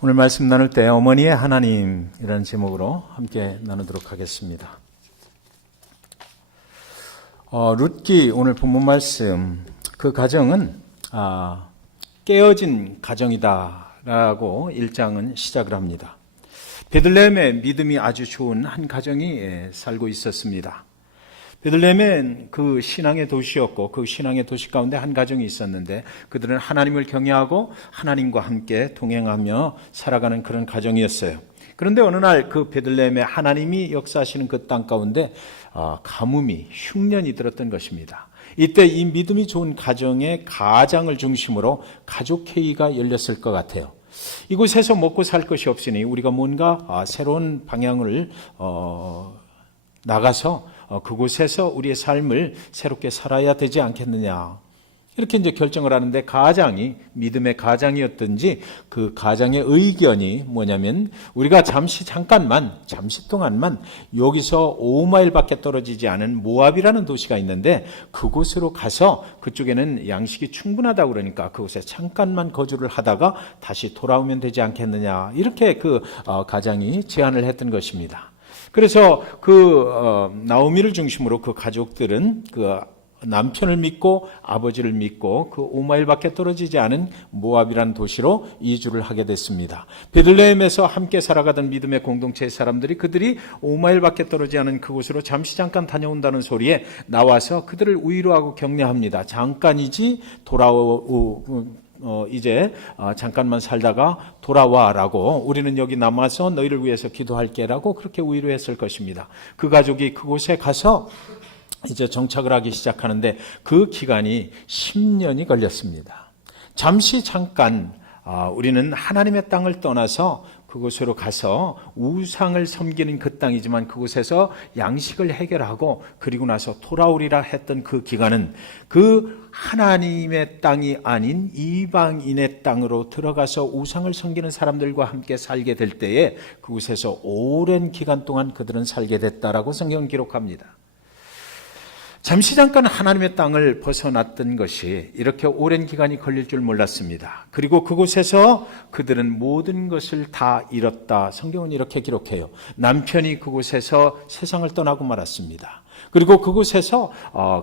오늘 말씀 나눌 때 어머니의 하나님이라는 제목으로 함께 나누도록 하겠습니다. 룻기 오늘 본문 말씀, 그 가정은 깨어진 가정이다라고 1장은 시작을 합니다. 베들레헴에 믿음이 아주 좋은 한 가정이 살고 있었습니다. 베들레헴은 그 신앙의 도시였고 그 신앙의 도시 가운데 한 가정이 있었는데 그들은 하나님을 경외하고 하나님과 함께 동행하며 살아가는 그런 가정이었어요. 그런데 어느 날 그 베들레헴에 하나님이 역사하시는 그 땅 가운데 가뭄이 흉년이 들었던 것입니다. 이때 이 믿음이 좋은 가정의 가장을 중심으로 가족회의가 열렸을 것 같아요. 이곳에서 먹고 살 것이 없으니 우리가 뭔가 새로운 방향을 나가서 그곳에서 우리의 삶을 새롭게 살아야 되지 않겠느냐, 이렇게 이제 결정을 하는데, 가장이 믿음의 가장이었든지 그 가장의 의견이 뭐냐면, 우리가 잠시 동안만 여기서 5마일밖에 떨어지지 않은 모압이라는 도시가 있는데 그곳으로 가서 그쪽에는 양식이 충분하다고 그러니까 그곳에 잠깐만 거주를 하다가 다시 돌아오면 되지 않겠느냐, 이렇게 그 가장이 제안을 했던 것입니다. 그래서 나오미를 중심으로 그 가족들은 그 남편을 믿고 아버지를 믿고 그 5마일밖에 떨어지지 않은 모압이라는 도시로 이주를 하게 됐습니다. 베들레헴에서 함께 살아가던 믿음의 공동체의 사람들이 그들이 5마일밖에 떨어지지 않은 그곳으로 잠깐 다녀온다는 소리에 나와서 그들을 위로하고 격려합니다. 잠깐이지 이제 잠깐만 살다가 돌아와라고, 우리는 여기 남아서 너희를 위해서 기도할게라고 그렇게 위로했을 것입니다. 그 가족이 그곳에 가서 이제 정착을 하기 시작하는데 그 기간이 10년이 걸렸습니다. 잠깐 우리는 하나님의 땅을 떠나서 그곳으로 가서 우상을 섬기는 그 땅이지만 그곳에서 양식을 해결하고 그리고 나서 돌아오리라 했던 그 기간은 그 하나님의 땅이 아닌 이방인의 땅으로 들어가서 우상을 섬기는 사람들과 함께 살게 될 때에 그곳에서 오랜 기간 동안 그들은 살게 됐다라고 성경은 기록합니다. 잠깐 하나님의 땅을 벗어났던 것이 이렇게 오랜 기간이 걸릴 줄 몰랐습니다. 그리고 그곳에서 그들은 모든 것을 다 잃었다. 성경은 이렇게 기록해요. 남편이 그곳에서 세상을 떠나고 말았습니다. 그리고 그곳에서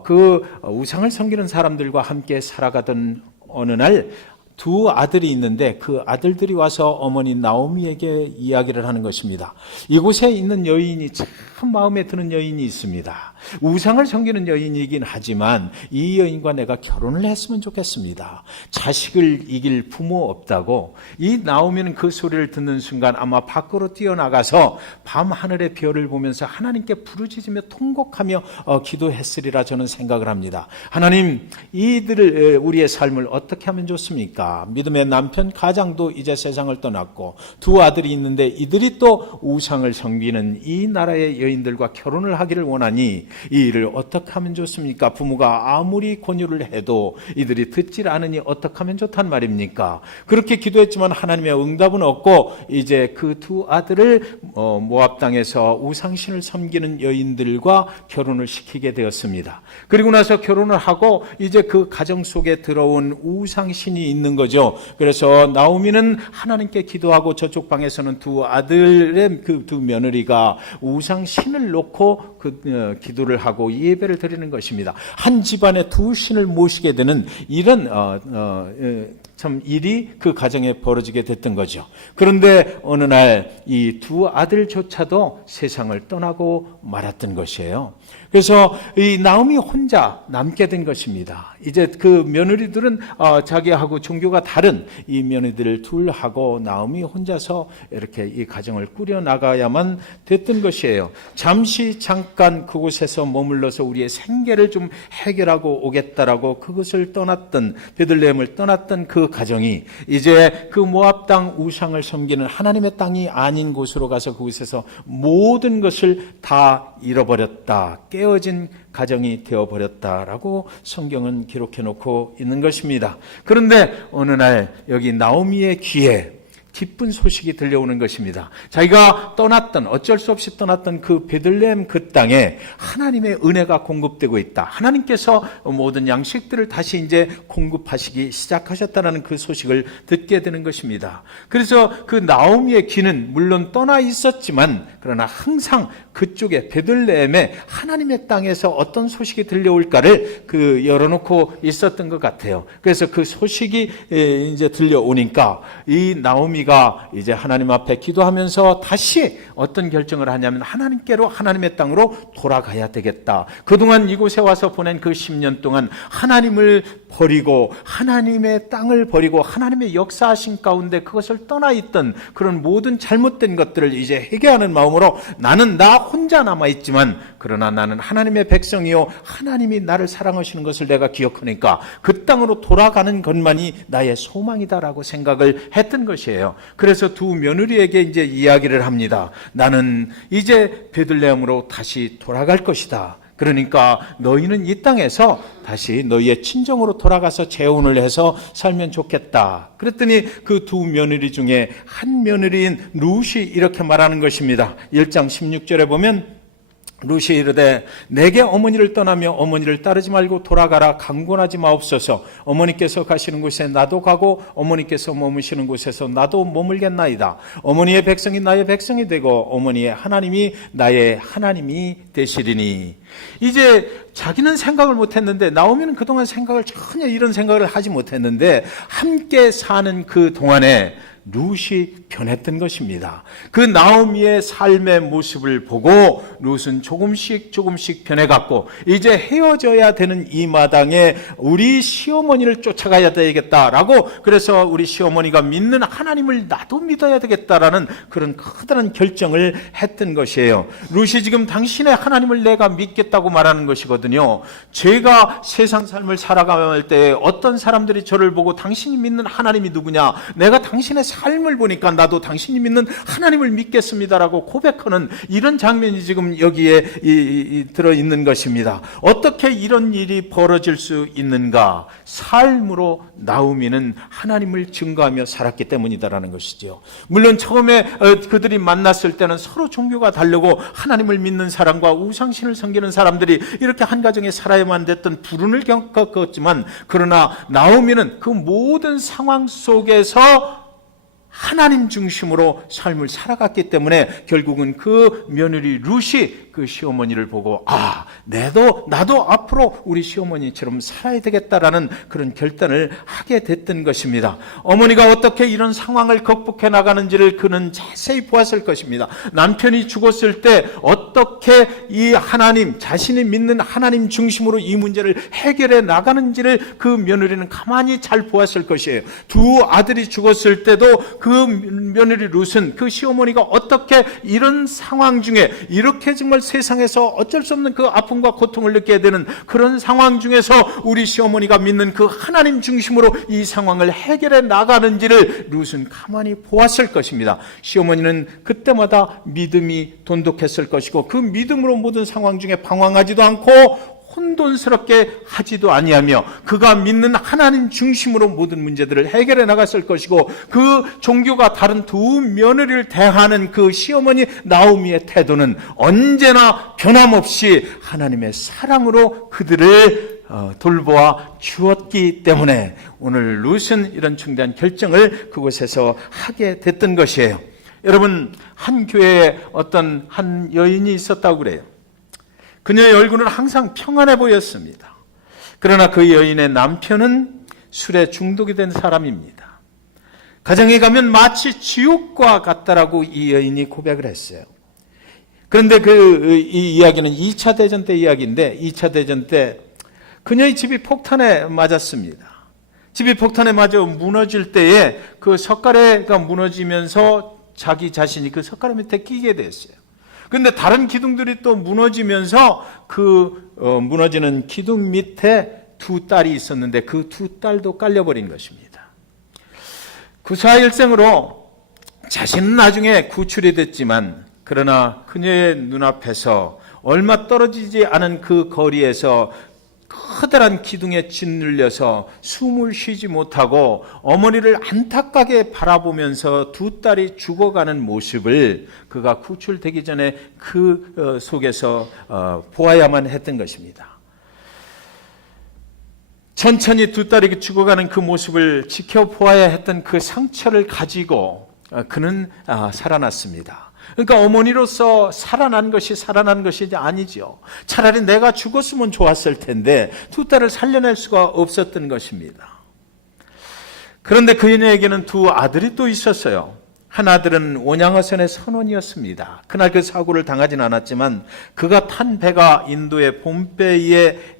그 우상을 섬기는 사람들과 함께 살아가던 어느 날 두 아들이 있는데 그 아들들이 와서 어머니 나오미에게 이야기를 하는 것입니다. 이곳에 있는 여인이 참 마음에 드는 여인이 있습니다. 우상을 섬기는 여인이긴 하지만 이 여인과 내가 결혼을 했으면 좋겠습니다. 자식을 이길 부모 없다고. 이 나오미는 그 소리를 듣는 순간 아마 밖으로 뛰어나가서 밤 하늘의 별을 보면서 하나님께 부르짖으며 통곡하며 기도했으리라 저는 생각을 합니다. 하나님, 이들을 우리의 삶을 어떻게 하면 좋습니까? 믿음의 남편 가장도 이제 세상을 떠났고 두 아들이 있는데 이들이 또 우상을 섬기는 이 나라의 여인들과 결혼을 하기를 원하니 이 일을 어떻게 하면 좋습니까? 부모가 아무리 권유를 해도 이들이 듣질 않으니 어떻게 하면 좋단 말입니까? 그렇게 기도했지만 하나님의 응답은 없고 이제 그 두 아들을 모압 땅에서 우상신을 섬기는 여인들과 결혼을 시키게 되었습니다. 그리고 나서 결혼을 하고 이제 그 가정 속에 들어온 우상신이 있는 거죠. 그래서 나오미는 하나님께 기도하고 저쪽 방에서는 두 아들의 그 두 며느리가 우상신을 놓고 기도를 하고 예배를 드리는 것입니다. 한 집안에 두 신을 모시게 되는 이런 참 일이 그 가정에 벌어지게 됐던 거죠. 그런데 어느 날 이 두 아들조차도 세상을 떠나고 말았던 것이에요. 그래서 이 나오미 혼자 남게 된 것입니다. 이제 그 며느리들은 자기하고 종교가 다른 이 며느리들 둘하고 나오미 혼자서 이렇게 이 가정을 꾸려나가야만 됐던 것이에요. 잠깐 그곳에서 머물러서 우리의 생계를 좀 해결하고 오겠다라고 그것을 떠났던, 베들레헴을 떠났던 그 가정이 이제 그 모압 땅 우상을 섬기는 하나님의 땅이 아닌 곳으로 가서 그곳에서 모든 것을 다 잃어버렸다. 깨어진 가정이 되어버렸다라고 성경은 기록해 놓고 있는 것입니다. 그런데 어느 날 여기 나오미의 귀에 기쁜 소식이 들려오는 것입니다. 자기가 떠났던, 어쩔 수 없이 떠났던 그 베들레헴 그 땅에 하나님의 은혜가 공급되고 있다. 하나님께서 모든 양식들을 다시 이제 공급하시기 시작하셨다는 그 소식을 듣게 되는 것입니다. 그래서 그 나오미의 귀는 물론 떠나 있었지만 그러나 항상 그쪽에 베들레헴에 하나님의 땅에서 어떤 소식이 들려올까를 열어놓고 있었던 것 같아요. 그래서 그 소식이 이제 들려오니까 이 나오미가 이제 하나님 앞에 기도하면서 다시 어떤 결정을 하냐면 하나님께로, 하나님의 땅으로 돌아가야 되겠다. 그동안 이곳에 와서 보낸 그 10년 동안 하나님을 버리고 하나님의 땅을 버리고 하나님의 역사하신 가운데 그것을 떠나 있던 그런 모든 잘못된 것들을 이제 회개하는 마음으로 나는 나 혼자 남아있지만 그러나 나는 하나님의 백성이요 하나님이 나를 사랑하시는 것을 내가 기억하니까 그 땅으로 돌아가는 것만이 나의 소망이다라고 생각을 했던 것이에요. 그래서 두 며느리에게 이제 이야기를 합니다. 나는 이제 베들레헴으로 다시 돌아갈 것이다. 그러니까 너희는 이 땅에서 다시 너희의 친정으로 돌아가서 재혼을 해서 살면 좋겠다. 그랬더니 그 두 며느리 중에 한 며느리인 룻이 이렇게 말하는 것입니다. 1장 16절에 보면 룻이 이르되 내게 어머니를 떠나며 어머니를 따르지 말고 돌아가라. 강권하지 마옵소서. 어머니께서 가시는 곳에 나도 가고 어머니께서 머무시는 곳에서 나도 머물겠나이다. 어머니의 백성이 나의 백성이 되고 어머니의 하나님이 나의 하나님이 되시리니. 이제 자기는 생각을 못했는데 나오미는 그동안 전혀 이런 생각을 하지 못했는데 함께 사는 그 동안에 룻이 변했던 것입니다. 그 나오미의 삶의 모습을 보고 룻은 조금씩 변해갔고 이제 헤어져야 되는 이 마당에 우리 시어머니를 쫓아가야 되겠다라고, 그래서 우리 시어머니가 믿는 하나님을 나도 믿어야 되겠다라는 그런 커다란 결정을 했던 것이에요. 룻이 지금 당신의 하나님을 내가 믿겠다고 말하는 것이거든요. 제가 세상 삶을 살아갈 때 어떤 사람들이 저를 보고 당신이 믿는 하나님이 누구냐, 내가 당신의 삶을 보니까 나도 당신이 믿는 하나님을 믿겠습니다라고 고백하는 이런 장면이 지금 여기에 들어있는 것입니다. 어떻게 이런 일이 벌어질 수 있는가? 삶으로 나오미는 하나님을 증거하며 살았기 때문이다라는 것이죠. 물론 처음에 그들이 만났을 때는 서로 종교가 다르고 하나님을 믿는 사람과 우상신을 섬기는 사람들이 이렇게 한 가정에 살아야만 됐던 불운을 겪었지만 그러나 나오미는 그 모든 상황 속에서 하나님 중심으로 삶을 살아갔기 때문에 결국은 그 며느리 룻이 그 시어머니를 보고 나도 앞으로 우리 시어머니처럼 살아야 되겠다라는 그런 결단을 하게 됐던 것입니다. 어머니가 어떻게 이런 상황을 극복해 나가는지를 그는 자세히 보았을 것입니다. 남편이 죽었을 때 어떻게 이 하나님, 자신이 믿는 하나님 중심으로 이 문제를 해결해 나가는지를 그 며느리는 가만히 잘 보았을 것이에요. 두 아들이 죽었을 때도 그 며느리 룻은 그 시어머니가 어떻게 이런 상황 중에 이렇게 정말 세상에서 어쩔 수 없는 그 아픔과 고통을 느끼게 되는 그런 상황 중에서 우리 시어머니가 믿는 그 하나님 중심으로 이 상황을 해결해 나가는지를 룻은 가만히 보았을 것입니다. 시어머니는 그때마다 믿음이 돈독했을 것이고 그 믿음으로 모든 상황 중에 방황하지도 않고 혼돈스럽게 하지도 아니하며 그가 믿는 하나님 중심으로 모든 문제들을 해결해 나갔을 것이고 그 종교가 다른 두 며느리를 대하는 그 시어머니 나오미의 태도는 언제나 변함없이 하나님의 사랑으로 그들을 돌보아 주었기 때문에 오늘 룻은 이런 중대한 결정을 그곳에서 하게 됐던 것이에요. 여러분, 한 교회에 어떤 한 여인이 있었다고 그래요. 그녀의 얼굴은 항상 평안해 보였습니다. 그러나 그 여인의 남편은 술에 중독이 된 사람입니다. 가정에 가면 마치 지옥과 같다라고 이 여인이 고백을 했어요. 그런데 이 이야기는 2차 대전 때 이야기인데 2차 대전 때 그녀의 집이 폭탄에 맞았습니다. 집이 폭탄에 맞아 무너질 때에 그 석가래가 무너지면서 자기 자신이 그 석가래 밑에 끼게 됐어요. 그런데 다른 기둥들이 또 무너지면서 무너지는 기둥 밑에 두 딸이 있었는데 그 두 딸도 깔려버린 것입니다. 구사일생으로 자신은 나중에 구출이 됐지만 그러나 그녀의 눈앞에서 얼마 떨어지지 않은 그 거리에서 커다란 기둥에 짓눌려서 숨을 쉬지 못하고 어머니를 안타깝게 바라보면서 두 딸이 죽어가는 모습을 그가 구출되기 전에 그 속에서 보아야만 했던 것입니다. 천천히 두 딸이 죽어가는 그 모습을 지켜보아야 했던 그 상처를 가지고 그는 살아났습니다. 그러니까 어머니로서 살아난 것이 아니죠. 차라리 내가 죽었으면 좋았을 텐데 두 딸을 살려낼 수가 없었던 것입니다. 그런데 그녀에게는 두 아들이 또 있었어요. 한 아들은 온양어선의 선원이었습니다. 그날 그 사고를 당하진 않았지만 그가 탄 배가 인도의 봄베이에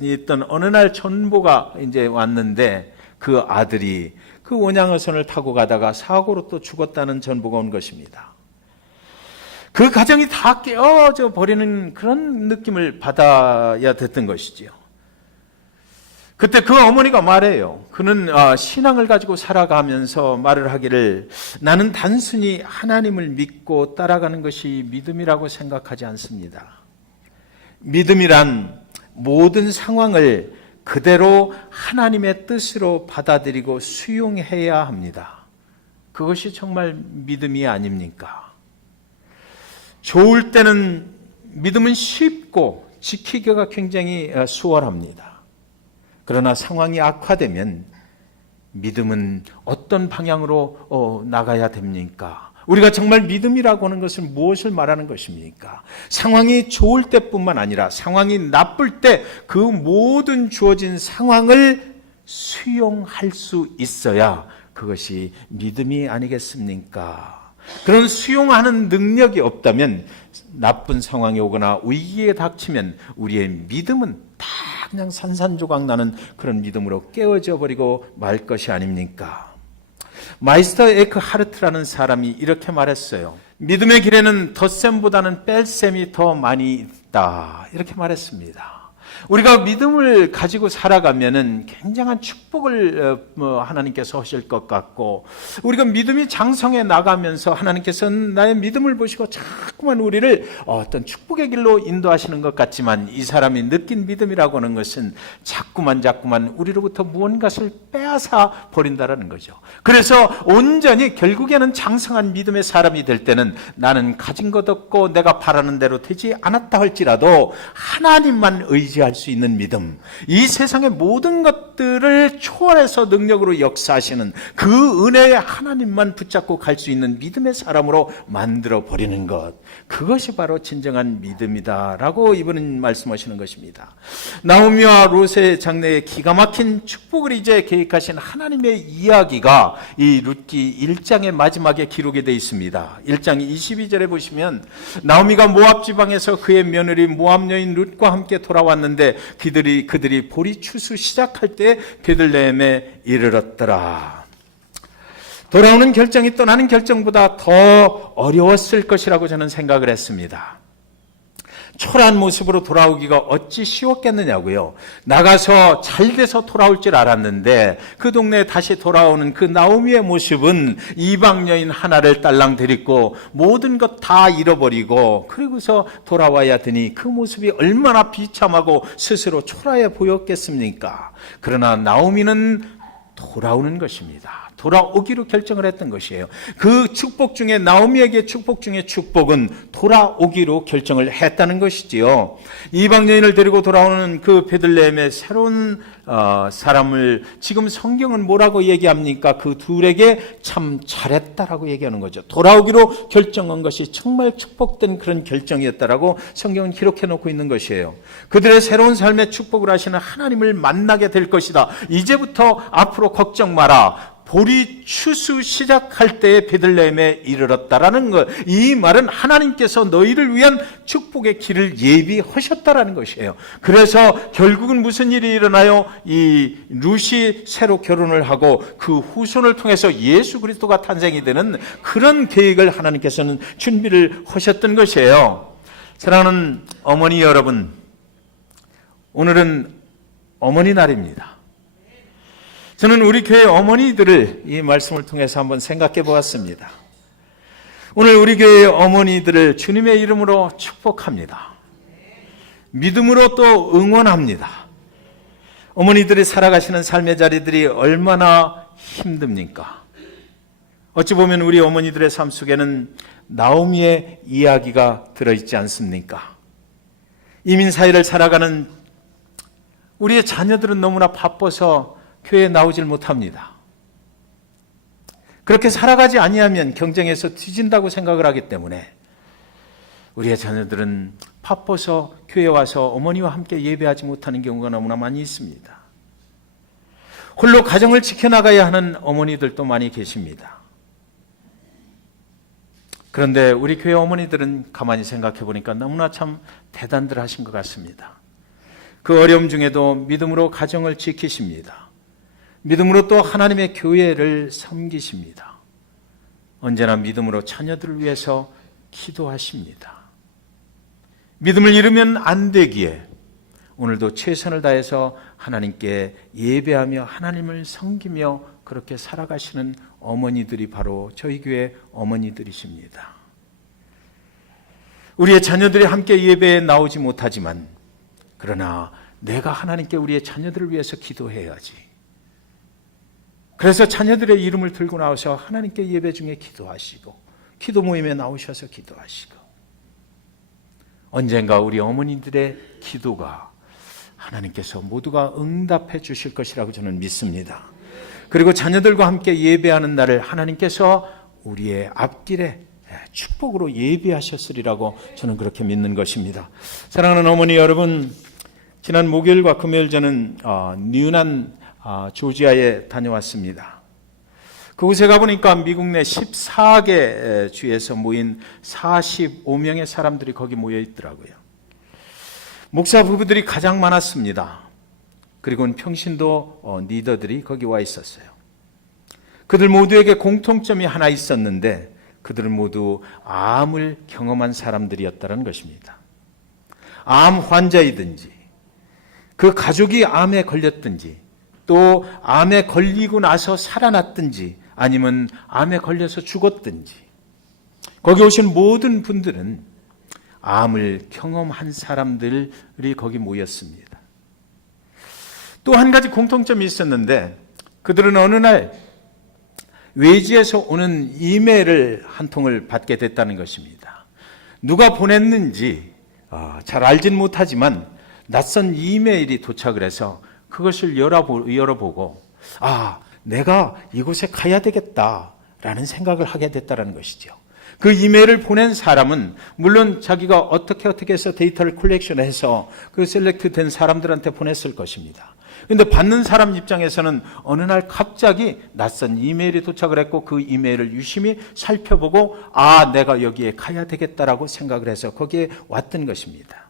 있던 어느 날 전보가 이제 왔는데 그 아들이 그 온양어선을 타고 가다가 사고로 또 죽었다는 전보가 온 것입니다. 그 가정이 다 깨어져 버리는 그런 느낌을 받아야 됐던 것이지요. 그때 그 어머니가 말해요. 그는 신앙을 가지고 살아가면서 말을 하기를 나는 단순히 하나님을 믿고 따라가는 것이 믿음이라고 생각하지 않습니다. 믿음이란 모든 상황을 그대로 하나님의 뜻으로 받아들이고 수용해야 합니다. 그것이 정말 믿음이 아닙니까? 좋을 때는 믿음은 쉽고 지키기가 굉장히 수월합니다. 그러나 상황이 악화되면 믿음은 어떤 방향으로 나가야 됩니까? 우리가 정말 믿음이라고 하는 것은 무엇을 말하는 것입니까? 상황이 좋을 때뿐만 아니라 상황이 나쁠 때 그 모든 주어진 상황을 수용할 수 있어야 그것이 믿음이 아니겠습니까? 그런 수용하는 능력이 없다면 나쁜 상황이 오거나 위기에 닥치면 우리의 믿음은 다 그냥 산산조각 나는 그런 믿음으로 깨어져 버리고 말 것이 아닙니까? 마이스터 에크하르트라는 사람이 이렇게 말했어요. 믿음의 길에는 덧셈보다는 뺄셈이 더 많이 있다. 이렇게 말했습니다. 우리가 믿음을 가지고 살아가면은 굉장한 축복을 하나님께서 하실 것 같고, 우리가 믿음이 장성해 나가면서 하나님께서는 나의 믿음을 보시고 자꾸만 우리를 어떤 축복의 길로 인도하시는 것 같지만, 이 사람이 느낀 믿음이라고 하는 것은 자꾸만 우리로부터 무언가를 빼앗아 버린다라는 거죠. 그래서 온전히 결국에는 장성한 믿음의 사람이 될 때는 나는 가진 것 없고 내가 바라는 대로 되지 않았다 할지라도 하나님만 의지할 수 있는 믿음, 이 세상의 모든 것들을 초월해서 능력으로 역사하시는 그 은혜의 하나님만 붙잡고 갈 수 있는 믿음의 사람으로 만들어 버리는 것, 그것이 바로 진정한 믿음이다라고 이분은 말씀하시는 것입니다. 나오미와 롯의 장래에 기가 막힌 축복을 이제 계획하신 하나님의 이야기가 이 룻기 1장의 마지막에 기록이 되어 있습니다. 1장 22절에 보시면 나오미가 모압 지방에서 그의 며느리 모압 여인 룻과 함께 돌아왔는데 그들이 보리 추수 시작할 때 베들레헴에 이르렀더라. 돌아오는 결정이 떠나는 결정보다 더 어려웠을 것이라고 저는 생각을 했습니다. 초라한 모습으로 돌아오기가 어찌 쉬웠겠느냐고요. 나가서 잘 돼서 돌아올 줄 알았는데 그 동네에 다시 돌아오는 그 나오미의 모습은 이방 여인 하나를 딸랑 데리고 모든 것 다 잃어버리고 그리고서 돌아와야 되니 그 모습이 얼마나 비참하고 스스로 초라해 보였겠습니까? 그러나 나오미는 돌아오는 것입니다. 돌아오기로 결정을 했던 것이에요. 그 축복 중에, 나오미에게 축복 중에 축복은 돌아오기로 결정을 했다는 것이지요. 이방 여인을 데리고 돌아오는 그 베들레헴의 새로운 사람을 지금 성경은 뭐라고 얘기합니까? 그 둘에게 참 잘했다라고 얘기하는 거죠. 돌아오기로 결정한 것이 정말 축복된 그런 결정이었다라고 성경은 기록해 놓고 있는 것이에요. 그들의 새로운 삶의 축복을 하시는 하나님을 만나게 될 것이다. 이제부터 앞으로 걱정 마라. 보리 추수 시작할 때에 베들레헴에 이르렀다라는 것, 이 말은 하나님께서 너희를 위한 축복의 길을 예비하셨다라는 것이에요. 그래서 결국은 무슨 일이 일어나요? 이 룻이 새로 결혼을 하고 그 후손을 통해서 예수 그리스도가 탄생이 되는 그런 계획을 하나님께서는 준비를 하셨던 것이에요. 사랑하는 어머니 여러분, 오늘은 어머니 날입니다. 저는 우리 교회 어머니들을 이 말씀을 통해서 한번 생각해 보았습니다. 오늘 우리 교회 어머니들을 주님의 이름으로 축복합니다. 믿음으로 또 응원합니다. 어머니들이 살아가시는 삶의 자리들이 얼마나 힘듭니까? 어찌 보면 우리 어머니들의 삶 속에는 나오미의 이야기가 들어있지 않습니까? 이민 사회를 살아가는 우리의 자녀들은 너무나 바빠서 교회에 나오질 못합니다. 그렇게 살아가지 아니하면 경쟁에서 뒤진다고 생각을 하기 때문에 우리의 자녀들은 바빠서 교회에 와서 어머니와 함께 예배하지 못하는 경우가 너무나 많이 있습니다. 홀로 가정을 지켜나가야 하는 어머니들도 많이 계십니다. 그런데 우리 교회 어머니들은 가만히 생각해 보니까 너무나 참 대단들 하신 것 같습니다. 그 어려움 중에도 믿음으로 가정을 지키십니다. 믿음으로 또 하나님의 교회를 섬기십니다. 언제나 믿음으로 자녀들을 위해서 기도하십니다. 믿음을 잃으면 안 되기에 오늘도 최선을 다해서 하나님께 예배하며 하나님을 섬기며 그렇게 살아가시는 어머니들이 바로 저희 교회 어머니들이십니다. 우리의 자녀들이 함께 예배에 나오지 못하지만 그러나 내가 하나님께 우리의 자녀들을 위해서 기도해야지. 그래서 자녀들의 이름을 들고 나와서 하나님께 예배 중에 기도하시고 기도 모임에 나오셔서 기도하시고 언젠가 우리 어머니들의 기도가 하나님께서 모두가 응답해 주실 것이라고 저는 믿습니다. 그리고 자녀들과 함께 예배하는 날을 하나님께서 우리의 앞길에 축복으로 예비하셨으리라고 저는 그렇게 믿는 것입니다. 사랑하는 어머니 여러분, 지난 목요일과 금요일 저는 뉴난 조지아에 다녀왔습니다. 그곳에 가보니까 미국 내 14개 주에서 모인 45명의 사람들이 거기 모여 있더라고요. 목사 부부들이 가장 많았습니다. 그리고는 평신도 리더들이 거기 와 있었어요. 그들 모두에게 공통점이 하나 있었는데 그들은 모두 암을 경험한 사람들이었다는 것입니다. 암 환자이든지 그 가족이 암에 걸렸든지 또 암에 걸리고 나서 살아났든지 아니면 암에 걸려서 죽었든지 거기 오신 모든 분들은 암을 경험한 사람들이 거기 모였습니다. 또 한 가지 공통점이 있었는데 그들은 어느 날 외지에서 오는 이메일을 한 통을 받게 됐다는 것입니다. 누가 보냈는지 잘 알진 못하지만 낯선 이메일이 도착을 해서 그것을 열어보고 내가 이곳에 가야 되겠다라는 생각을 하게 됐다는 것이죠. 그 이메일을 보낸 사람은 물론 자기가 어떻게 해서 데이터를 컬렉션해서 그 셀렉트 된 사람들한테 보냈을 것입니다. 그런데 받는 사람 입장에서는 어느 날 갑자기 낯선 이메일이 도착을 했고 그 이메일을 유심히 살펴보고 내가 여기에 가야 되겠다라고 생각을 해서 거기에 왔던 것입니다.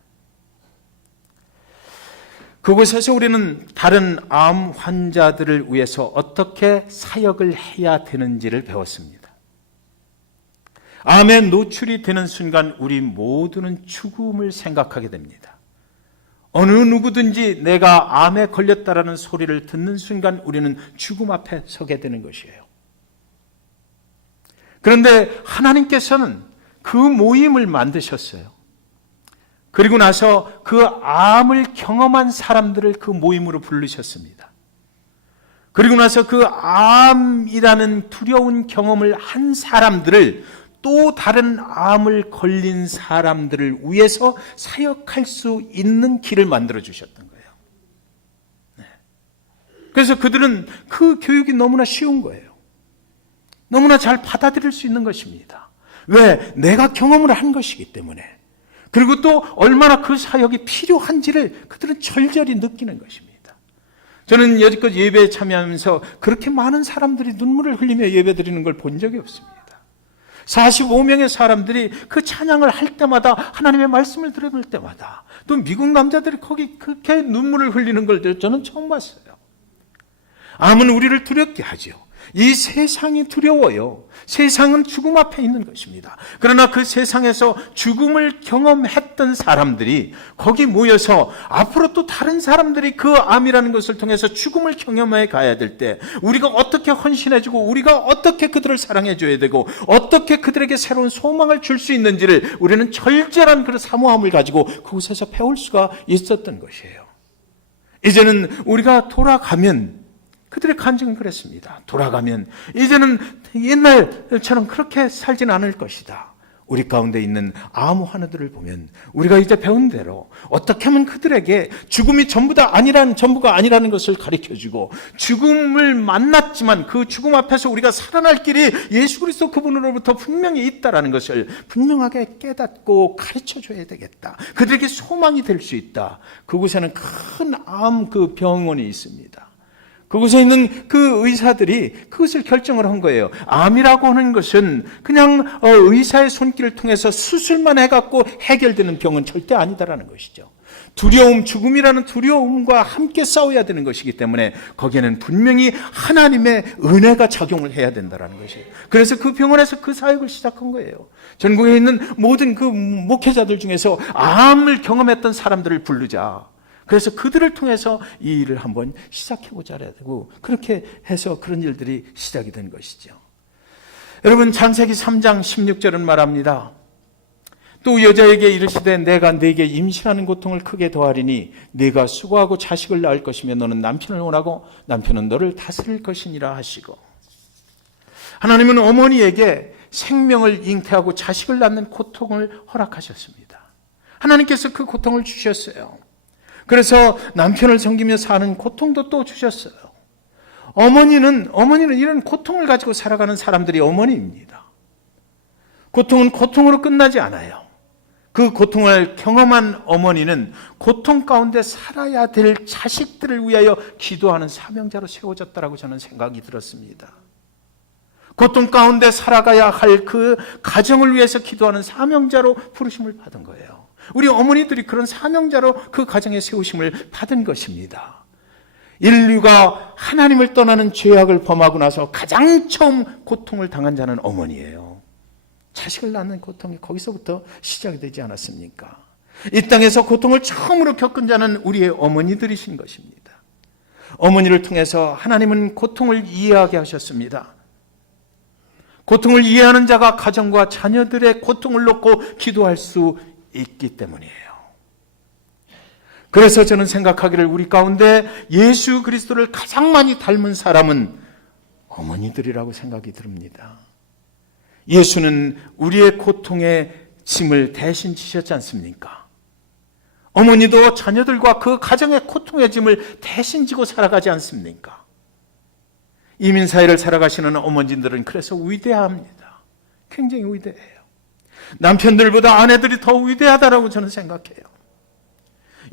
그곳에서 우리는 다른 암 환자들을 위해서 어떻게 사역을 해야 되는지를 배웠습니다. 암에 노출이 되는 순간 우리 모두는 죽음을 생각하게 됩니다. 어느 누구든지 내가 암에 걸렸다라는 소리를 듣는 순간 우리는 죽음 앞에 서게 되는 것이에요. 그런데 하나님께서는 그 모임을 만드셨어요. 그리고 나서 그 암을 경험한 사람들을 그 모임으로 부르셨습니다. 그리고 나서 그 암이라는 두려운 경험을 한 사람들을 또 다른 암을 걸린 사람들을 위해서 사역할 수 있는 길을 만들어 주셨던 거예요. 그래서 그들은 그 교육이 너무나 쉬운 거예요. 너무나 잘 받아들일 수 있는 것입니다. 왜? 내가 경험을 한 것이기 때문에. 그리고 또 얼마나 그 사역이 필요한지를 그들은 절절히 느끼는 것입니다. 저는 여지껏 예배에 참여하면서 그렇게 많은 사람들이 눈물을 흘리며 예배드리는 걸 본 적이 없습니다. 45명의 사람들이 그 찬양을 할 때마다 하나님의 말씀을 들을 때마다 또 미국 남자들이 거기 그렇게 눈물을 흘리는 걸 저는 처음 봤어요. 암은 우리를 두렵게 하죠. 이 세상이 두려워요. 세상은 죽음 앞에 있는 것입니다. 그러나 그 세상에서 죽음을 경험했던 사람들이 거기 모여서 앞으로 또 다른 사람들이 그 암이라는 것을 통해서 죽음을 경험해 가야 될 때 우리가 어떻게 헌신해주고 우리가 어떻게 그들을 사랑해줘야 되고 어떻게 그들에게 새로운 소망을 줄 수 있는지를 우리는 절절한 그런 사모함을 가지고 그곳에서 배울 수가 있었던 것이에요. 이제는 우리가 돌아가면, 그들의 간증은 그랬습니다. 돌아가면 이제는 옛날처럼 그렇게 살진 않을 것이다. 우리 가운데 있는 아무 하나들을 보면 우리가 이제 배운 대로 어떻게 하면 그들에게 죽음이 전부가 아니라는 것을 가르쳐주고, 죽음을 만났지만 그 죽음 앞에서 우리가 살아날 길이 예수 그리스도 그분으로부터 분명히 있다라는 것을 분명하게 깨닫고 가르쳐줘야 되겠다. 그들에게 소망이 될 수 있다. 그곳에는 큰 암 그 병원이 있습니다. 그곳에 있는 그 의사들이 그것을 결정을 한 거예요. 암이라고 하는 것은 그냥 의사의 손길을 통해서 수술만 해갖고 해결되는 병은 절대 아니다라는 것이죠. 두려움, 죽음이라는 두려움과 함께 싸워야 되는 것이기 때문에 거기에는 분명히 하나님의 은혜가 작용을 해야 된다는 것이에요. 그래서 그 병원에서 그 사역을 시작한 거예요. 전국에 있는 모든 그 목회자들 중에서 암을 경험했던 사람들을 부르자. 그래서 그들을 통해서 이 일을 한번 시작해보자 되고, 그렇게 해서 그런 일들이 시작이 된 것이죠. 여러분, 창세기 3장 16절은 말합니다. 또 여자에게 이르시되 내가 네게 임신하는 고통을 크게 더하리니 네가 수고하고 자식을 낳을 것이며 너는 남편을 원하고 남편은 너를 다스릴 것이니라 하시고, 하나님은 어머니에게 생명을 잉태하고 자식을 낳는 고통을 허락하셨습니다. 하나님께서 그 고통을 주셨어요. 그래서 남편을 섬기며 사는 고통도 또 주셨어요. 어머니는 이런 고통을 가지고 살아가는 사람들이 어머니입니다. 고통은 고통으로 끝나지 않아요. 그 고통을 경험한 어머니는 고통 가운데 살아야 될 자식들을 위하여 기도하는 사명자로 세워졌다라고 저는 생각이 들었습니다. 고통 가운데 살아가야 할 그 가정을 위해서 기도하는 사명자로 부르심을 받은 거예요. 우리 어머니들이 그런 사명자로 그 가정에 세우심을 받은 것입니다. 인류가 하나님을 떠나는 죄악을 범하고 나서 가장 처음 고통을 당한 자는 어머니예요. 자식을 낳는 고통이 거기서부터 시작이 되지 않았습니까? 이 땅에서 고통을 처음으로 겪은 자는 우리의 어머니들이신 것입니다. 어머니를 통해서 하나님은 고통을 이해하게 하셨습니다. 고통을 이해하는 자가 가정과 자녀들의 고통을 놓고 기도할 수 있기 때문이에요. 그래서 저는 생각하기를 우리 가운데 예수 그리스도를 가장 많이 닮은 사람은 어머니들이라고 생각이 듭니다. 예수는 우리의 고통의 짐을 대신 지셨지 않습니까? 어머니도 자녀들과 그 가정의 고통의 짐을 대신 지고 살아가지 않습니까? 이민 사회를 살아가시는 어머니들은 그래서 위대합니다. 굉장히 위대해요. 남편들보다 아내들이 더 위대하다라고 저는 생각해요.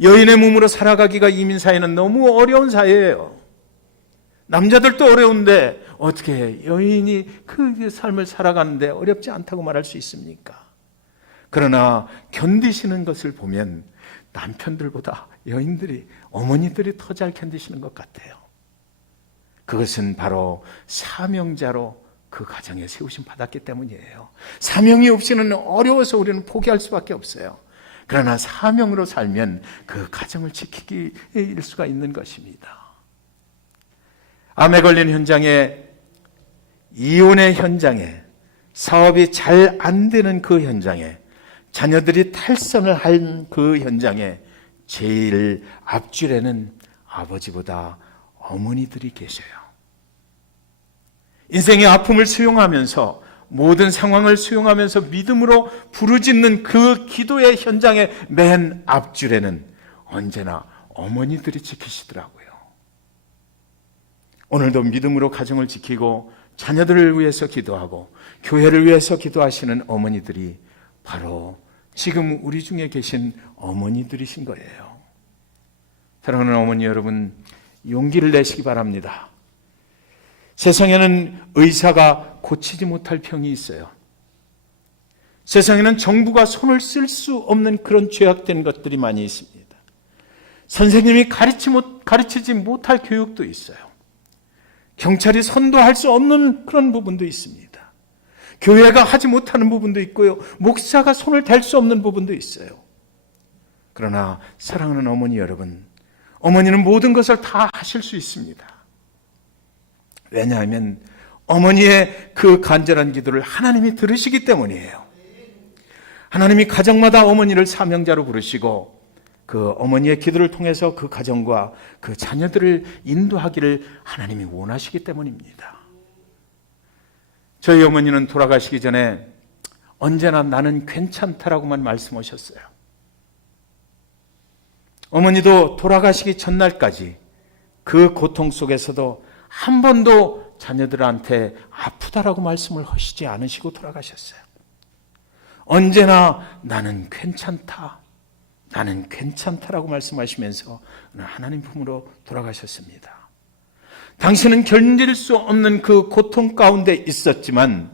여인의 몸으로 살아가기가 이민 사회는 너무 어려운 사회예요. 남자들도 어려운데 어떻게 여인이 그 삶을 살아가는데 어렵지 않다고 말할 수 있습니까? 그러나 견디시는 것을 보면 남편들보다 여인들이, 어머니들이 더 잘 견디시는 것 같아요. 그것은 바로 사명자로 그 가정에 세우심 받았기 때문이에요. 사명이 없이는 어려워서 우리는 포기할 수밖에 없어요. 그러나 사명으로 살면 그 가정을 지키길 수가 있는 것입니다. 암에 걸린 현장에, 이혼의 현장에, 사업이 잘 안 되는 그 현장에, 자녀들이 탈선을 한 그 현장에 제일 앞줄에는 아버지보다 어머니들이 계셔요. 인생의 아픔을 수용하면서, 모든 상황을 수용하면서 믿음으로 부르짖는 그 기도의 현장의 맨 앞줄에는 언제나 어머니들이 지키시더라고요. 오늘도 믿음으로 가정을 지키고 자녀들을 위해서 기도하고 교회를 위해서 기도하시는 어머니들이 바로 지금 우리 중에 계신 어머니들이신 거예요. 사랑하는 어머니 여러분, 용기를 내시기 바랍니다. 세상에는 의사가 고치지 못할 병이 있어요. 세상에는 정부가 손을 쓸 수 없는 그런 죄악된 것들이 많이 있습니다. 선생님이 가르치지 못할 교육도 있어요. 경찰이 선도할 수 없는 그런 부분도 있습니다. 교회가 하지 못하는 부분도 있고요. 목사가 손을 댈 수 없는 부분도 있어요. 그러나 사랑하는 어머니 여러분, 어머니는 모든 것을 다 하실 수 있습니다. 왜냐하면 어머니의 그 간절한 기도를 하나님이 들으시기 때문이에요. 하나님이 가정마다 어머니를 사명자로 부르시고 그 어머니의 기도를 통해서 그 가정과 그 자녀들을 인도하기를 하나님이 원하시기 때문입니다. 저희 어머니는 돌아가시기 전에 언제나 나는 괜찮다라고만 말씀하셨어요. 어머니도 돌아가시기 전날까지 그 고통 속에서도 한 번도 자녀들한테 아프다라고 말씀을 하시지 않으시고 돌아가셨어요. 언제나 나는 괜찮다, 나는 괜찮다라고 말씀하시면서 하나님 품으로 돌아가셨습니다. 당신은 견딜 수 없는 그 고통 가운데 있었지만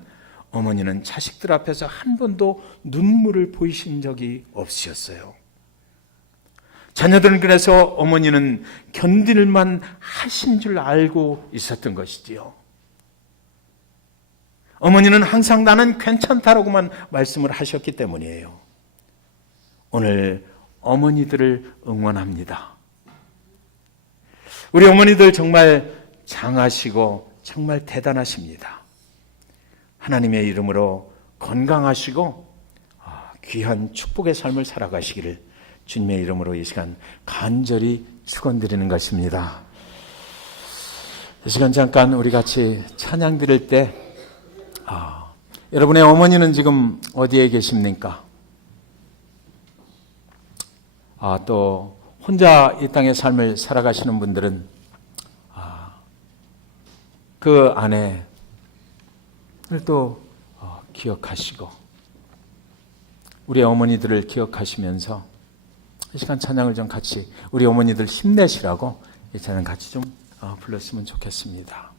어머니는 자식들 앞에서 한 번도 눈물을 보이신 적이 없으셨어요. 자녀들은 그래서 어머니는 견딜만 하신 줄 알고 있었던 것이지요. 어머니는 항상 나는 괜찮다라고만 말씀을 하셨기 때문이에요. 오늘 어머니들을 응원합니다. 우리 어머니들 정말 장하시고 정말 대단하십니다. 하나님의 이름으로 건강하시고 귀한 축복의 삶을 살아가시기를 주님의 이름으로 이 시간 간절히 축원드리는 것입니다. 이 시간 잠깐 우리 같이 찬양 드릴 때 여러분의 어머니는 지금 어디에 계십니까? 또 혼자 이 땅의 삶을 살아가시는 분들은 그 안에 또 기억하시고 우리 어머니들을 기억하시면서 이 시간 찬양을 좀 같이 우리 어머니들 힘내시라고 이 찬양 같이 좀 불렀으면 좋겠습니다.